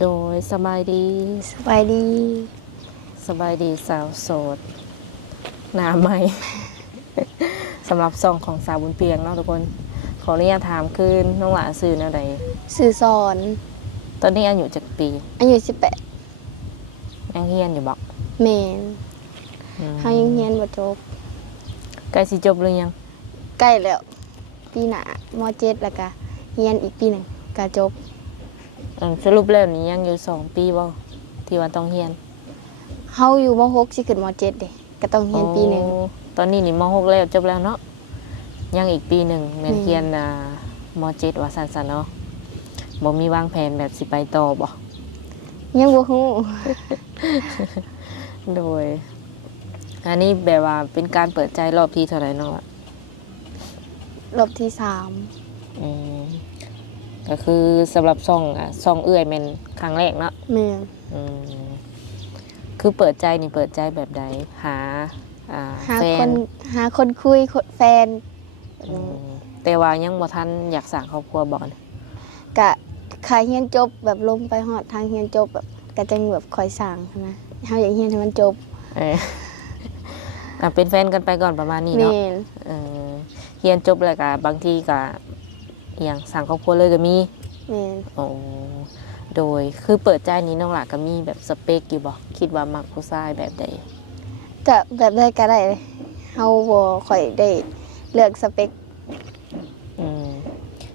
โดยสบายดีสบายดีสบายดีสาวโสดหน้าใหม่ สำหรับซองของสาวบุญเปียงเนาะทุกคนขออนุญาตถามคือน้องหลาซื้อแนวใดสื่อสอนตอนนี้อายุจักปีอายุ18ยังเฮียนอยู่บอกแม่นเฮายังเรียนบ่จบใกล้สิจบหรือยังใกล้แล้วปีหน้าม.7แล้วก็เรียนอีกปีหนึงก็จบสรุปแล้วนี้ยังอยู่2 ปีบ่ที่ว่าต้องเฮียนเฮาอยู่ม.6สิขึ้นม.7เด้ก็ต้องเรียนปีหนึงตอนนี้นี่ม.6แล้วจบแล้วเนาะยังอีกปีหนึ่งแม่นเฮียนม.7ว่าซั่นๆเนาะบ่มีวางแผนแบบสิไปต่อบ่ยังบ่ฮู้ โดยอันนี้แบบว่าเป็นการเปิดใจรอบที่เท่าไหร่เนาะรอบที่อืมก็คือสำหรับซ่องเอื้อยเป็นครั้งแรกเนาะ3แม่นคือเปิดใจนี่เปิดใจแบบใดหาหาแฟคนหาคนคุยแฟนแต่ว่ายังบ่ทันอยากสร้างครอบครัวบ่นก็ค่าเรียนจบแบบลงไปฮอดทางเรียนจบแบบก็จังแบบค่อยสร้างนะเฮาอยากเรียนให้มันจบเป็นแฟนกันไปก่อนประมาณนี้เนาะเรียนจบแล้วก็บางทีก็อย่างสร้างครอบครัวเลยก็มีโอ้โดยคือเปิดใจนี้น้องหลาก็มีแบบสเปคอยู่บ่คิดว่ามักผู้ชายแบบใดก็แบบใดก็ได้เฮาบ่ค่อยได้เลือกสเปค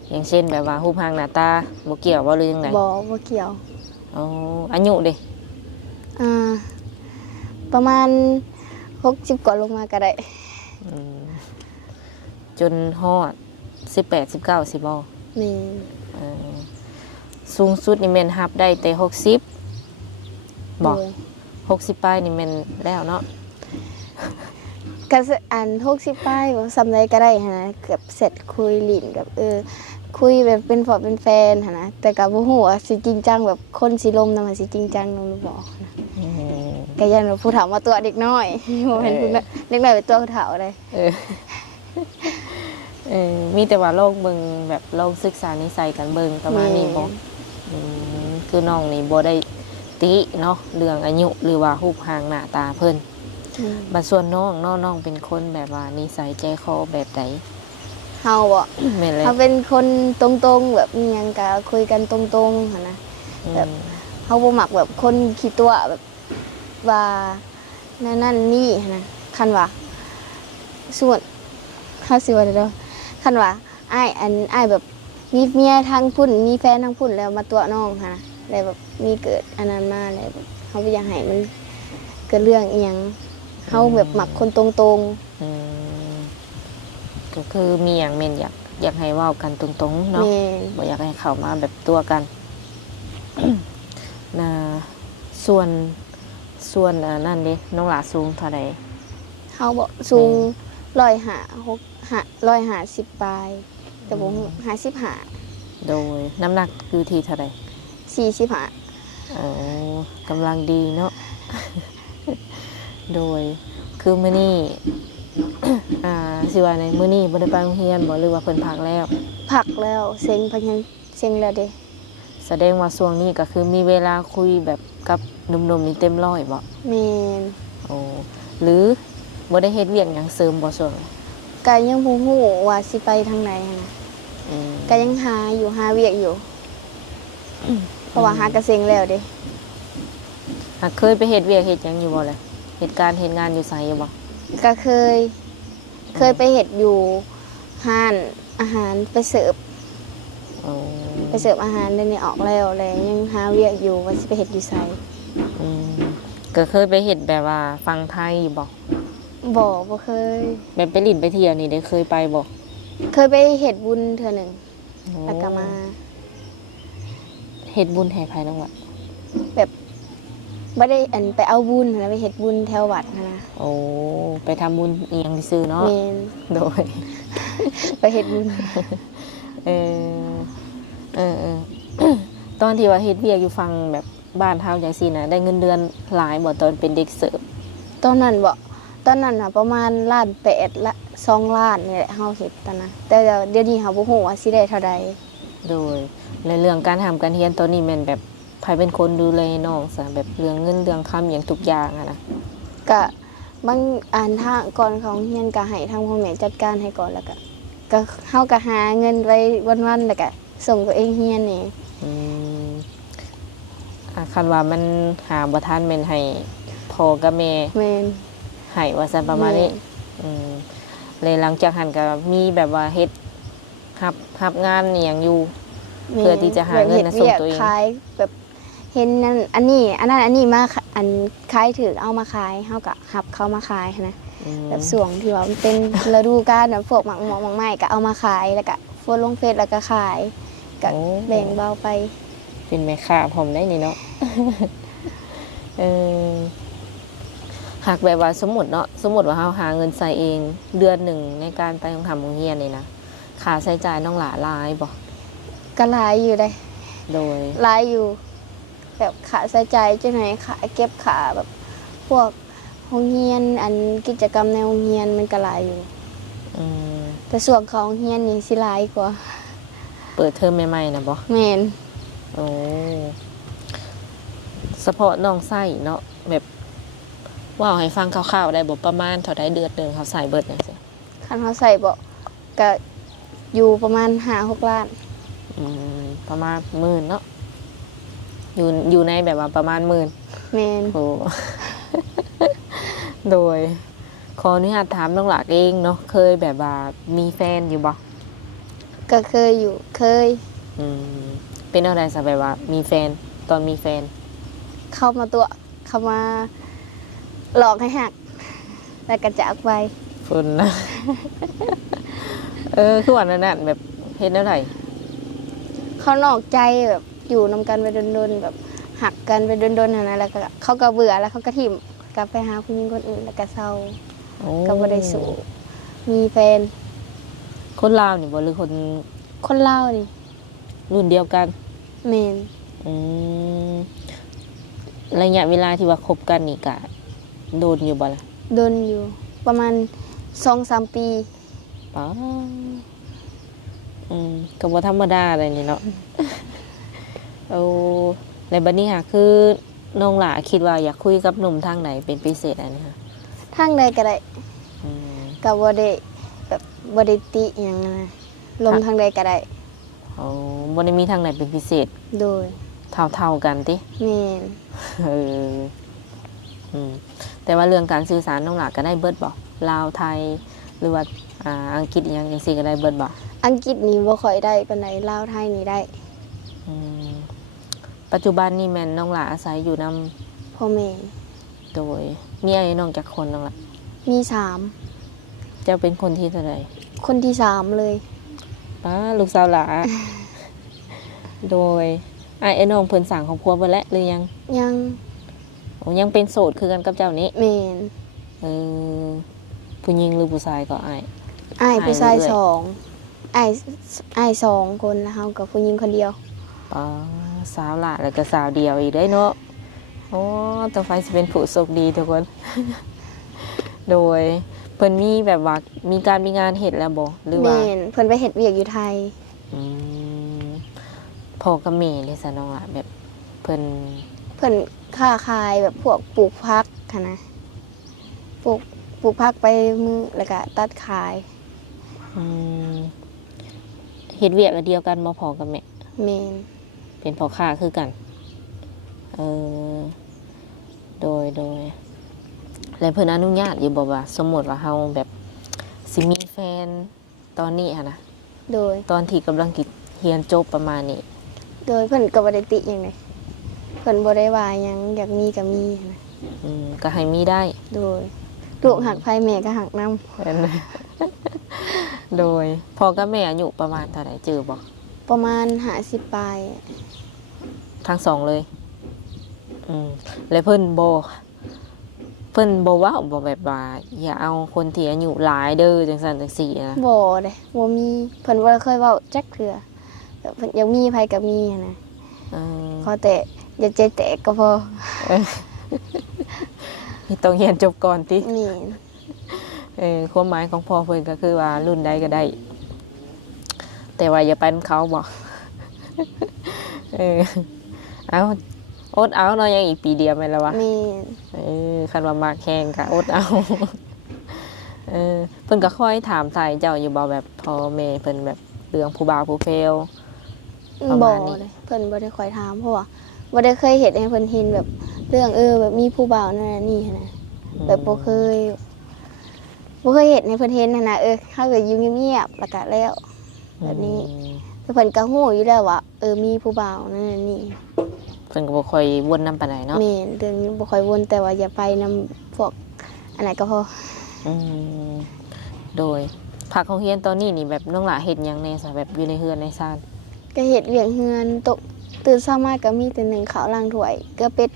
อย่างเช่นแบบว่ารูปร่างหน้าตาบ่เกี่ยวบ่หรือยังไงบ่เกี่ยวอ๋ออายุเด้ประมาณ60กว่าลงมาก็ได้จนฮอด18 19สิบ่นี่สูงสุดนี่แม่นรับได้แต่60บ่60ปลายนี่แม่นแล้วเนาะก็อัน60ปลายบ่ซำใดก็ได้หั่นนะเกือบเสร็จคุยลิ้นกับคุยแบบเป็นพอเป็นแฟนหั่นนะแต่ก็บ่ฮู้ว่าสิจริงจังแบบคนสิลมนำสิจริงจังนำหรือบ่นะก็ยันว่าผู้เฒ่ามาตัวเด็กน้อยบ่แม่นผู้เด็กน้อยเป็นตัวผู้เฒ่าได้มีแต่ว่าโลกเบิ่งแบบโลกศึกษานิสัยกันเบิ่งประมาณนี้บ่คือน้องนี่บ่ได้ติเนาะเรื่องอายุหรือว่ารูปร่างหน้าตาเพิ่นบัดส่วนน้องเป็นคนแบบว่านิสัยใจคอแบบใดเฮาบ่แม่นเลยเฮาเป็นคนตรงๆแบบมีหยังก็คุยกันตรงๆหั่นนะแบบเฮาบ่มักแบบคนขี้ตัวแบบว่านั่นนี่หั่นนะคันว่าส่วนเฮาสิว่าเด้อคันว่าอ้ายแบบมีเมียทางพุ่นมีแฟนทางพุ่นแล้วมาตัวน้องหั่นนะแล้วแบบมีเกิดอันนั้นมาแล้วแบบเฮาบ่อยากให้มันเกิดเรื่องอีหยังเฮาแบบมักคนตรงๆก็คือมีหยังแม่นอยากให้เว้ากันตรงๆเนาะบ่อยากให้เข้ามาแบบตัวกันน่ะส่วนนั่นเด้น้องหลาสูงเท่าใดเฮาบ่สูง150ปลายแต่บ่55โดยน้ำหนักอยู่ที่เท่าใด45อ๋อ กำลังดีเนาะ โดยคือมื้อนี้ สิว่าในมื้อนี้บ่ได้ไปโรงเรียนบ่หรือว่าเพิ่นพักแล้วพักแล้วเซ็งเพิ่นยังเซ็งแล้วเด้แสดงว่าช่วงนี้ก็คือมีเวลาคุยแบบกับหนุ่มๆนี่เต็มร้อยบ่แม่นโอ้หรือบ่ได้เฮ็ดเวียกหยังเสริมบ่ช่วงก็ยังบ่ฮู้ว่าสิไปทางไหนนะก็ยังหาเวียกอยู่เพราะว่าหากระเซ็งแล้วเด้เคยไปเฮ็ดเวียกเฮ็ดหยังอยู่บ่ล่ะเฮ็ดการเฮ็ดงานอยู่ไสอยู่บ่ก็เคยไปเฮ็ดอยู่ร้านอาหารไปเสิร์ฟอาหารเดี๋ยวนี้ออกแล้วยังหาเวียกอยู่ว่าสิไปเฮ็ดอยู่ไสก็เคยไปเฮ็ดแบบว่าฟังไทยอยู่บ่บ่เคยแบบไปลิ้นไปเที่ยวนี่ได้เคยไปบ่เคยไปเฮ็ดบุญเทื่อนึงแล้วก็มาเฮ็ดบุญให้ไผน้องวะแบบบ่ได้ไปเอาบุญนะไปเฮ็ดบุญแถววัดนะโอ้ไปทำบุญอีหยังซื่อเนาะแม่นโดยไปเฮ็ดบุญเอตอนที่ว่าเฮ็ดเวียกอยู่ฟังแบบบ้านเฮาจังซี่น่ะได้เงินเดือนหลายบ่ตอนเป็นเด็กเสิร์ฟตอนนั้นน่ะประมาณ1.8 ล้านละ2 ล้านนี่แหละเฮาเฮ็ดตอนนั้นแต่เดี๋ยวนี้เฮาบ่ฮู้ว่าสิได้เท่าใดโดยในเรื่องการทำการเรียนตอนนี้แม่นแบบ ใครเป็นคนดูแลน้องซะแบบเรื่องเงินเรื่องคำอย่างทุกอย่างอะนะ ก็บางอ่านทางก่อนเขาเฮียนก็ให้ทางพ่อแม่จัดการให้ก่อนแล้วก็เฮาก็หาเงินไว้วันๆแล้วก็ส่งตัวเองเฮียนนี่ อืมคันว่ามันหาบ่ทันแม่นให้พ่อกับแม่ แม่น ให้ว่าซั่นประมาณนี้อืมเลยหลังจากหันก็มีแบบว่าเฮ็ดรับงานอหย่างอยู่ เพื่อที่จะหาเงินมาส่งตัวเอง ขายแบบเห็นนั่นอันนี้อันนั้นอันนี้มาอันขายถือเอามาขายเฮาก็หับเขามาขายนะ อืม แบบส่วงที่ว่ามันเป็นฤดูกาลแบบพวกหมักหมอกหมักไม้ก็เอามาขายแล้วก็โพสต์ลงเฟซแล้วก็ขายก็แบ่งเบาไป เป็นแม่ค้าผมได้นี่เนาะ เออหากแบบว่าสมมุติเนาะสมมุติว่าเราหาเงินใส่เองเดือนหนึ่งในการไปทำโรงเรียนนี่นะค่าใช้จ่ายน้องหลาหลายบ่ ก็หลายอยู่เลย โดย หลายอยู่ แบบขาใช้จ่ายจังไหนขาเก็บขาแบบพวกโรงเรียนอันกิจกรรมในโรงเรียนมันก็หลายอยู่ อืม แต่ส่วนของโรงเรียนนี่สิหลายกว่า เปิดเทอมใหม่ๆนะบ่ แม่น โอ้เฉพาะน้องไส้เนาะแบบว่าวให้ฟังคร่าวๆได้บ่ประมาณเท่าใดเดือนหนึงเขาใส่เบิดจังซี่ คันเขาใส่บ่ก็อยู่ประมาณ5-6 ล้าน อืมประมาณ10,000เนาะอยู่ในแบบว่าประมาณ10,000 แม่น โอ้ โดยขออนุญาตถามน้องหลักเองเนาะเคยแบบว่ามีแฟนอยู่บ่ ก็เคยอยู่เคย อืมเป็นอะไรซะแบบว่า มีแฟนตอนมีแฟน เข้ามาตัวเข้ามาหลอกให้หักแล้วก็จากไป ฝุ่นนะ คือวันนั้นน่ะแบบเฮ็ดอะไร เขานอกใจแบบอยู่นำกันไปดนๆแบบหักกันไปดนๆนะแล้วก็เขาก็เบื่อแล้วเขาก็ทิ่มกลับไปหาผู้หญิงคนอื่นแล้วก็เศร้า โอ้ ก็บ่ได้สู่มีแฟน คนลาวนี่บ่หรือคน คนลาวนี่ รุ่นเดียวกัน แม่น อืมระยะเวลาที่ว่าคบกันนี่กะโดนอยู่บ่ล่ะ ดนอยู่ประมาณ2-3 ปี ป๋าก็บ่ธรรมดาอะไรนี่เนาะ เอาในบัดนี้ค่ะคือน้องหลาคิดว่าอยากคุยกับหนุ่มทางไหนเป็นพิเศษอันนี้ค่ะ ทางใดก็ได้ อืม ก็บ่ได้แบบบ่ได้ติหยังนะลมทางใดก็ได้ เอาบ่ได้มีทางไหนเป็นพิเศษ โดย เท่ากันติ แม่น เออแต่ว่าเรื่องการสื่อสารน้องหลาก็ได้เบิดบ่ลาวไทย หรือว่าอังกฤษอหยังจังซี่ก็ได้เบิดบ่ อังกฤษนี่บ่ค่อยได้ปานใดลาวไทยนี่ได้ อืมปัจจุบันนี่แม่นน้องหลาอาศัยอยู่นำ พ่อแม่ โดยมีไอ้น้องจักคนน้องหลา มีเจ้าเป็นคนที่เท่าไหร่ 3คนที่3เลย ป้าลูกสาวหลา โดยไอ้น้องเพิ่นสั่งครอบครัวเบิดแล้วหรือยัง ยัง โอ้ยังเป็นโสดคือกันกับเจ้านี้ แม่น เออผู้หญิงหรือผู้ชายก็อ้าย อ้ายผู้ชาย อ้ายเลย 2อ้าย2คนแล้วเฮากับผู้หญิงคนเดียว ป้าสาวหลาแล้วก็สาวเดียวอีกได้เนาะโอ้ต่อไปสิเป็นผู้โชคดีทุกคน โดยเพิ่นมีแบบว่ามีงานเฮ็ดแล้วบ่หรือว่า แม่นเพิ่นไปเฮ็ดเวียกอยู่ไทย อืมพ่อกับแม่เลยซะน้องล่ะแบบเพิ่น เพิ่นค้าขายแบบพวกปลูกผักค่ะนะปลูกผักไปมือแล้วก็ตัดขาย อืมเฮ็ดเวียกอันเดียวกันบ่พ่อกับแม่ แม่น เป็นพ่อค้าคือกัน เออ โดยแล้วเพิ่นอนุญาตอยู่บ่ว่าสมมุติว่าเฮาแบบสิมีแฟนตอนนี้อะนะ โดย ตอนที่กำลังกิเรียนจบประมาณนี้ โดยเพิ่นก็บ่ได้ติหยังเลยเพิ่นบ่ได้ว่าหยังอยากมีก็มีนะ ก็ให้มีได้ โดยลูกหักไผแม่ก็หักนำ เห็นไหม โดยพ่อกับแม่อายุประมาณเท่าไหร่เจอบ่ ประมาณ50ปลาย ทั้งสองเลย แล้วเพิ่นบ่เว้าบ่แบบว่าอย่าเอาคนที่อายุหลายเด้อจังซั่นจังซี่นะ บ่เด้บ่มีเพิ่นบ่เคยเว้าจักเทื่อแบบเพิ่นอยากมีไผก็มีหั้นนะ เออ ขอแต่อย่าใจแตกก็พอ ต้องเรียนจบก่อนติ แม่น ความหมายของพ่อเพิ่นก็คือว่ารุ่นใดก็ได้ แต่ว่าอย่าไปนำเขาบ่ เออ เอาอดเอาเนาะยังอีกปีเดียวแม่นแล้ววะ แม่น คันว่ามาแข่งก็อดเอา เพิ่นก็ค่อยถามไทยเจ้าอยู่บ่แบบพ่อแม่เพิ่นแบบเรื่องผู้บ่าวผู้เพล ประมาณนี้ เลยเพิ่นบ่ได้ค่อยถามเพราะว่าบ่ได้เคยเฮ็ดให้เพิ่นเห็นแบบเรื่องแบบมีผู้บ่าวนั่นน่ะนี่หั้นนะแบบบ่เคยเฮ็ดให้เพิ่นเห็นหั้นนะเฮาก็อยู่เงียบๆแล้วก็แล้ว แบบนี้ แต่เพิ่นก็ฮู้อยู่แล้วว่ามีผู้บ่าวนั่นน่ะนี่ เพิ่นก็บ่ค่อยวนนำปานใดเนาะ แม่นเรื่องนี้บ่ค่อยวนแต่ว่าอย่าไปนำพวกอันไหนก็พอ อืมโดยพักโรงเรียนตอนนี้นี่แบบน้องหลาเฮ็ดหยังแน่ซะแบบอยู่ในเฮือนในซ่าน ก็เฮ็ดเวียกเฮือนตกตื่นเช้ามาก็มีแต่นึ่งข้าวล้างถ้วยเกลือเป็ด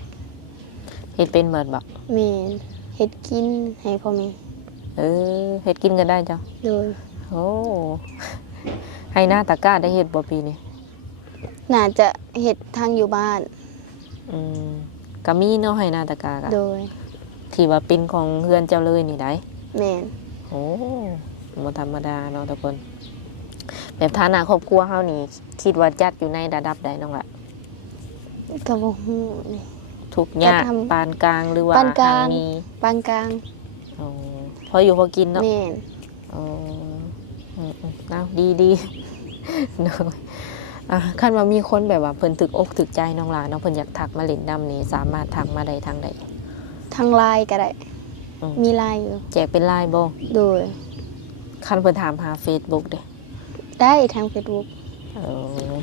เฮ็ดเป็นเบิดบ่ แม่นเฮ็ดกินให้พ่อแม่ เฮ็ดกินกันได้จ้ะ โดย โอ้ ให้หน้าตะกร้าได้เฮ็ดบ่ปีนี้ น่าจะเฮ็ดทางอยู่บ้าน อืมก็มีเนาะให้หน้าตะกร้าก็ โดย ที่ว่าเป็นของเฮือนเจ้าเลยนี่ได้ แม่น โอ้บ่ธรรมดาเนาะทุกคน แบบฐานะครอบครัวเฮานี่คิดว่าจัดอยู่ในระดับใดน้องล่ะ ก็บ่ฮู้นี่ ทุกข์ยาก ก็ทำ ปานกลางหรือว่า ปานกลาง มี ปานกลาง อ๋อพออยู่พอกินเนาะ แม่น อ๋อเอาดีดี เนาะคันว่ามีคนแบบว่าเพิ่นถึกอกถึกใจน้องหลานเนาะเพิ่นอยากทักมาเล่นน้ำนี้สามารถทักมาได้ทางใด ทางไลน์ก็ได้ อืม มีไลน์อยู่ แจกเป็นไลน์บ่ โดย คันเพิ่นถามหา Facebook เด้ ได้ทาง Facebook เออ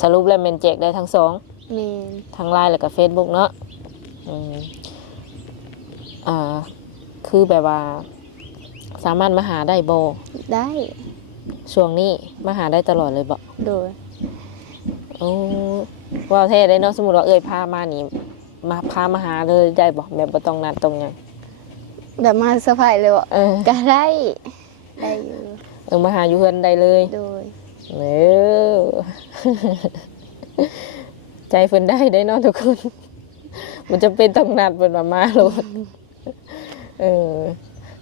สรุปแล้วแม่นแจกได้ทั้งสอง แม่น ทั้งไลน์แล้วก็ Facebook เนาะอืมคือแบบว่า สามารถมาหาได้บ่ ได้ ช่วงนี้มาหาได้ตลอดเลยบ่ โดย โอ้ว่าแท้ได้เนาะสมมุติว่าเอ้ยพามานี่มาพามาหาเลยได้บ่แบบบ่ต้องนัดตรงหยัง แบบมาเซอร์ไพรส์เลยบ่ เออ ก็ได้ได้อยู่ มาหาอยู่เฮือนได้เลย โดย เออ ใจเพิ่นได้ได้เนาะทุกคน มันจะเป็นต้องนัดเพิ่นมาโลดเออ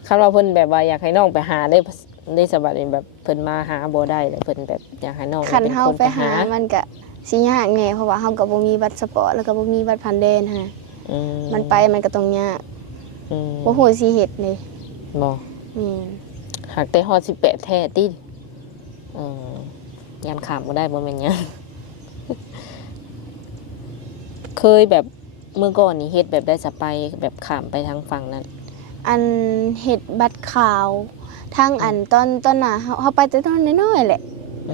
คำว่าเพิ่นแบบว่าอยากให้น้องไปหาได้สบายแบบเพิ่นมาหาบ่ได้เลยเพิ่นแบบอยากให้น้อง คัน เป็น เฮา คน ไปหามันก็สิยากแน่เพราะว่าเฮาก็บ่มีบัตรสปอร์ตแล้วก็บ่มีบัตรผ่านแดนหั้นนะ อื มันไปมันก็ต้องยาก อืม บ่ฮู้สิเฮ็ดเลย บ่ แม่น หากได้ฮอด18แท้ติยันขามบ่ได้บ่แม่นหยัง เคยแบบเมื่อก่อนนี่เฮ็ดแบบได้สไปแบบขามไปทางฝั่งนั้น อันเฮ็ดบัตรขาวทางอันตอนน่ะเฮาไปแต่ตอนน้อยๆแหละ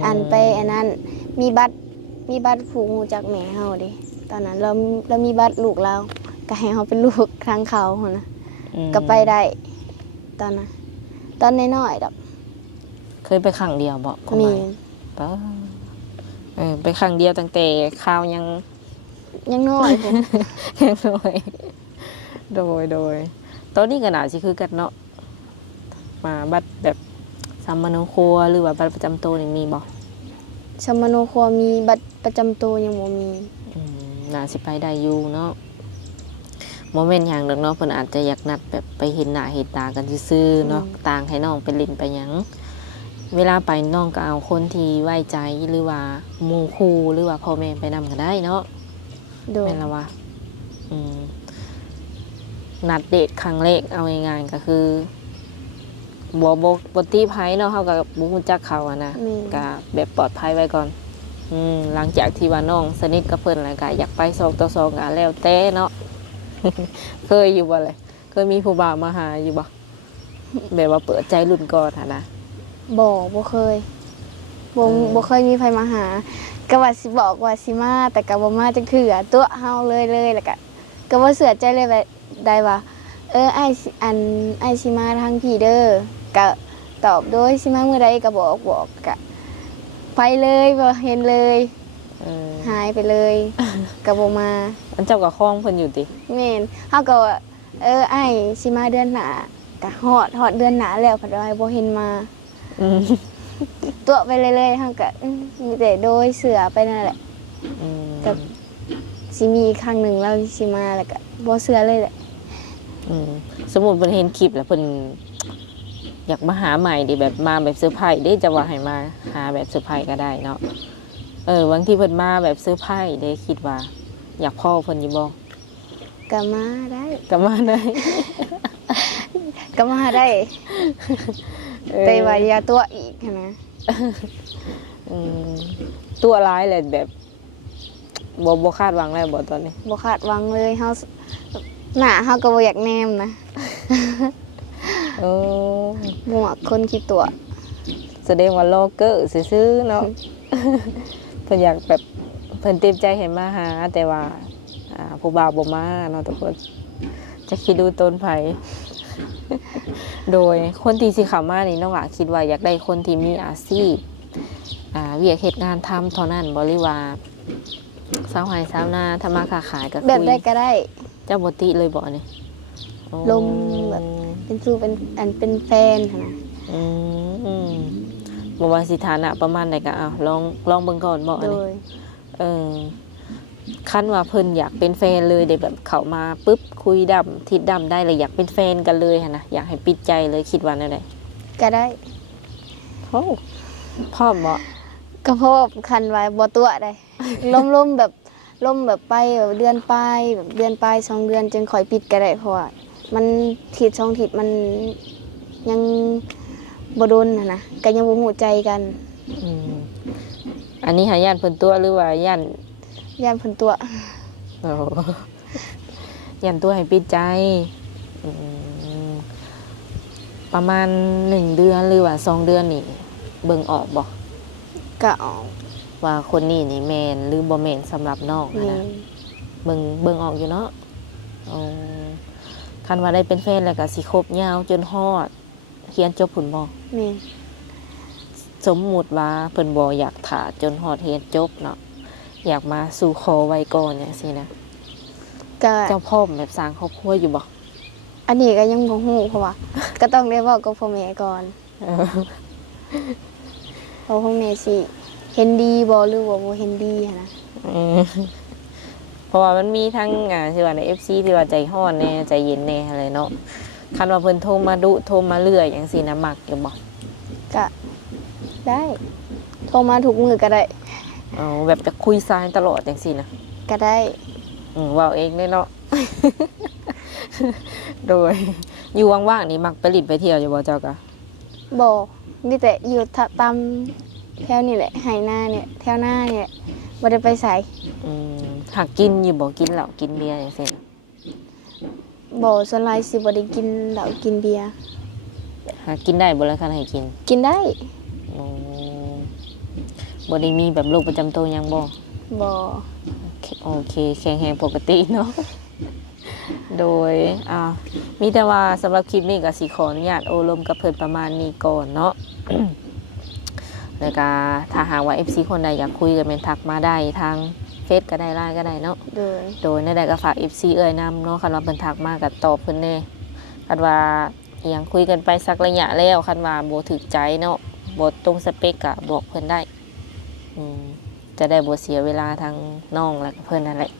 อันไปอันนั้นมีบัตรผูกหูจากแม่เฮาเด้ตอนนั้นเรามีบัตรลูกเราก็ให้เฮาเป็นลูกทางเขาหั่นนะ อืม ก็ไปได้ ตอนน่ะตอนน้อยๆดอก เคยไปครั้งเดียวบ่ประ มี มาณป้าไปครั้งเดียวตั้งแต่ข้าวยัง ยังน้อยผม ยังน้อยโดยตอนนี้ก็น่าสิคือกันเนาะมาบัตรแบบสัมมโนครัวหรือว่าบัตรประจำตัวนี่มีบ่ ชมโนครัวมีบัตรประจำตัวยังบ่มี น่าสิไปได้อยู่เนาะโมเมนต์อย่างหนึ่งเนาะเพิ่นอาจจะอยากนัดแบบไปเห็นหน้าเห็นตากันซื่อๆเนาะต่างให้น้องไปเล่นไปหยังเวลาไปน้องก็เอาคนที่ไว้ใจหรือว่าหมู่คู่หรือว่าพ่อแม่ไปนำก็ได้เนาะ โดย แม่นละวะนัดเดทครั้งแรกเอาง่ายๆก็คือบ่ตีไผเนาะเฮาก็บ่ฮู้จักเขาอะนะ แม่ ก็แบบปลอดภัยไว้ก่อนหลังจากที่ว่าน้องสนิทกับเพิ่นแล้วก็อยากไป2ต่อ2ก็แล้วแต่เนาะ เคยอยู่บ่เลยเคยมีผู้บ่าวมาหาอยู่บ่ แบบว่าเปิดใจรุ่นก่อนหั่นนะ บ่เคยบ่เคยมีไผมาหาก็ว่าสิบอกว่าสิมาแต่ก็บ่มาจักเทื่อตัวเฮาเลยแล้วก็บ่เชื่อใจเลยว่าได้ว่าอ้ายสิอ้ายสิมาทางพี่เด้อก็ตอบโดยสิมามื้อใดก็บอกก็ไปเลยบ่เห็นเลย เออ หายไปเลยก็บ่มา อันเจ้าก็คล้องเพิ่นอยู่ติ แม่นเฮาก็ว่าอ้ายสิมาเดือนหน้าก็ฮอดเดือนหน้าแล้วเพิ่นว่าบ่เห็นมา อืม ตัวไปเรื่อยๆเฮาก็มีแต่โดยเสือไปนั่นแหละ อืม กับ สิมีอีกครั้งหนึ่งเราสิมาแล้วก็บ่เสือเลยแหละ สมมุติเพิ่นเห็นคลิปแล้วเพิ่นอยากมาหาใหม่ดิแบบมาแบบเซอร์ไพรส์เด้จะว่าให้มาหาแบบเซอร์ไพรส์ก็ได้เนาะบางทีเพิ่นมาแบบเซอร์ไพรส์เด้คิดว่า อยากพ่อเพิ่นอยู่บ่ ก็มาได้ ก็มาได้ ก็มาได้ แต่ว่าอย่าตัวอีกนะ อืมตัวร้ายเลยแบบบ่คาดหวังเลยบ่ตอนนี้ บ่คาดหวังเลยเฮาหน้าเฮาก็บ่อยากแนมนะ โอ้ บ่มักคนขี้ตัว แสดงว่าโลเกอร์ซื่อๆเนาะ เพิ่นอยากแบบเพิ่นเต็มใจให้มาหาแต่ว่าผู้บ่าวบ่มาเนาะทุกคนจะคิดดูต้นไผ โดยคนที่สิเข้ามานี่น้องหว่าคิดว่าอยากได้คนที่มีอาชีพเวียกเฮ็ดงานทำเท่านั้นบ่หรือว่าสาวไร่สาวนาทำมาค้าขายก็คุย แบบได้ก็ได้ เจ้าบ่ติเลยบ่นี่โอ้ ลมแบบเป็นสู้เป็นอันเป็นแฟนหั่นนะ อืมบ่ว่าสิฐานะประมาณใดก็เอาลองเบิ่งก่อนบ่อัน โด นี้ ย คันว่าเพิ่นอยากเป็นแฟนเลยได้แบบเข้ามาปุ๊บคุยดำทิดดำได้เลยอยากเป็นแฟนกันเลยนะอยากให้ปิดใจเลยคิดว่าแนวใด ก็ได้ โอ้พร้อมบ่ ก็เพราะว่าคันไว้บ่ตัวได้ ลมแบบลมแบบไปแบบเดือนปลายแบบเดือนปลาย2 เดือนจึงค่อยปิดก็ได้เพราะว่ามันทิศ2 ทิศมันยังบ่โดนนะก็ยังบ่ฮู้ใจกัน อืมอันนี้หาย่านเพิ่นตัวหรือว่าย่าน ย่านเพิ่นตัว โอ้ ย่านตัวให้ปิดใจอืมประมาณ1 เดือนหรือว่า2 เดือนนี่เบิ่งออกบ่ ก็ออก ว่าคนนี้นี่แม่นหรือบ่แม่นสำหรับน้อง นี่ นะ เบิ่งออกอยู่เนาะอ๋อคันว่าได้เป็นแฟนแล้วก็สิคบยาวจนฮอดเรียนจบผุนบ่ นี่ สมมุติว่าเพิ่นบ่อยากถ่าจนฮอดเรียนจบเนาะอยากมาสู่ขอไว้ก่อนจังซี่นะ ก็ เจ้าพ่อมแบบสร้างครอบครัวอยู่บ่ อันนี้ก็ยังบ่ฮู้เพราะว่า ก็ต้องได้เว้ากับพ่อแม่ก่อน เออ เพราะพ่อแม่สิเห็นดีบ่หรือว่าบ่เห็นดีหันนะ อืมเพราะว่ามันมีทั้งที่ว่าใน FC ที่ว่าใจร้อนแน่ใจเย็นแน่อะไรเนาะคันว่าเพิ่นโทรมาดุโทรมาเรื่อยจังซี่นะมักอยู่บ่ ก็ได้ โทรมาทุกมื้อก็ได้ อ๋อแบบจะคุยสายตลอดจังซี่นะ ก็ได้ เว่าเองเลยเนาะ โดยอยู่ว่างๆนี่มักไปลิดไปเที่ยวอยู่บ่เจ้ากะ บ่มีแต่อยู่ตามแถวนี่แหละไหนาเนี่ยแถวหน้าเนี่ยบ่ได้ไปไส หักกินอยู่บ่กินเหล้ากินเบียร์อย่างเช่น บ่ส่วนหลายสิบ่ได้กินเหล้ากินเบียร์ หากินได้บ่แล้วคันให้กิน กินได้ อืมบ่ได้มีแบบโรคประจำตัวหยังบ่ บ่ โอเคแข็งแรงปกติเนาะ โดยมีแต่ว่าสำหรับคลิปนี้ก็สิขออนุญาตโอลมกับเพิ่นประมาณนี้ก่อนเนาะ แล้วก็ถ้าหากว่า FC คนใดอยากคุยกันเป็นทักมาได้ทางเฟซก็ได้ไลน์ก็ได้เนาะ โดย ในใดก็ฝาก FC เอ่ยนำเนาะคันว่าเพิ่นทักมาก็ตอบเพิ่นแน่คันว่าอิหยังคุยกันไปสักระยะแล้วคันว่าบ่ถูกใจเนาะบ่ตรงสเปคก็บอกเพิ่นได้จะได้บ่เสียเวลาทางน้องแล้วก็เพิ่นนั่นแหละ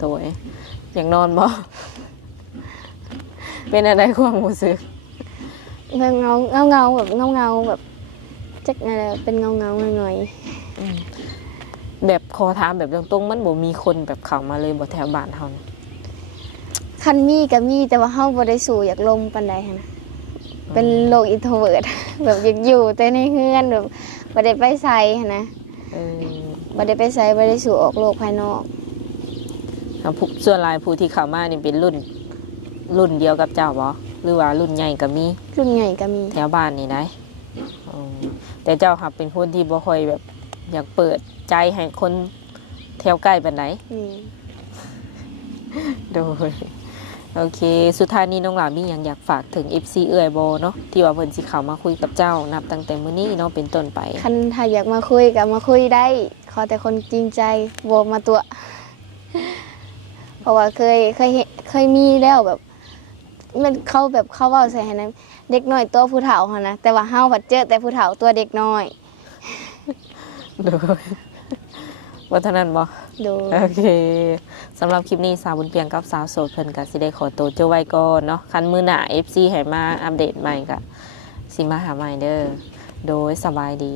โดยอยากนอนบ่ เป็นอะไรความรู้สึก เงาแบบเงาแบบจักอะไรเป็นเงาหน่อย แบบขอถามแบบตรงๆมันบ่มีคนแบบเข้ามาเลยบ่แถวบ้านเฮานี่ ๆคันมีก็มีแต่ว่าเฮาบ่ได้สู่อยากลมปานใดหันนะเป็นโรคอินโทรเวิร์ต แบบอยากอยู่แต่ในเฮือนแบบบ่ได้ไปไสหันนะ เออ บ่ได้ไปไสบ่ได้สู่ออกโลกภายนอก ผู้ส่วนหลายผู้ที่เข้ามานี่เป็นรุ่นเดียวกับเจ้าบ่หรือว่ารุ่นใหญ่ก็มี รุ่นใหญ่ก็มี แถวบ้านนี่ได้แต่เจ้าค่ะเป็นคนที่บ่ค่อยแบบอยากเปิดใจให้คนแถวใกล้ปานใด นี่ โดยโอเค สุดท้ายนี้น้องหลามีหยังอยากฝากถึง FC เอื้อยบ่เนาะที่ว่าเพิ่นสิเข้ามาคุยกับเจ้านับตั้งแต่มื้อนี้เนาะเป็นต้นไป คันถ้าอยากมาคุยก็มาคุยได้ ขอแต่คนจริงใจบ่มาตัว เพราะว่าเคยมีแล้วแบบมันเขาแบบเขาเว้าใส่ให้นะเด็กน้อยตัวผู้เฒ่าหั่นนะแต่ว่าเฮาผัดเจอแต่ผู้เฒ่าตัวเด็กน้อย โดยวัฒนันบ่ โดย โอเคสำหรับคลิปนี้สาวบุญเปียงกับสาวโสดเพิ่นก็สิได้ขอตัวเจ้าไว้ก่อนเนาะคันมื้อหน้า FC ให้มาอัปเดตใหม่ก็สิมาหาใหม่เด้อโดยสบายดี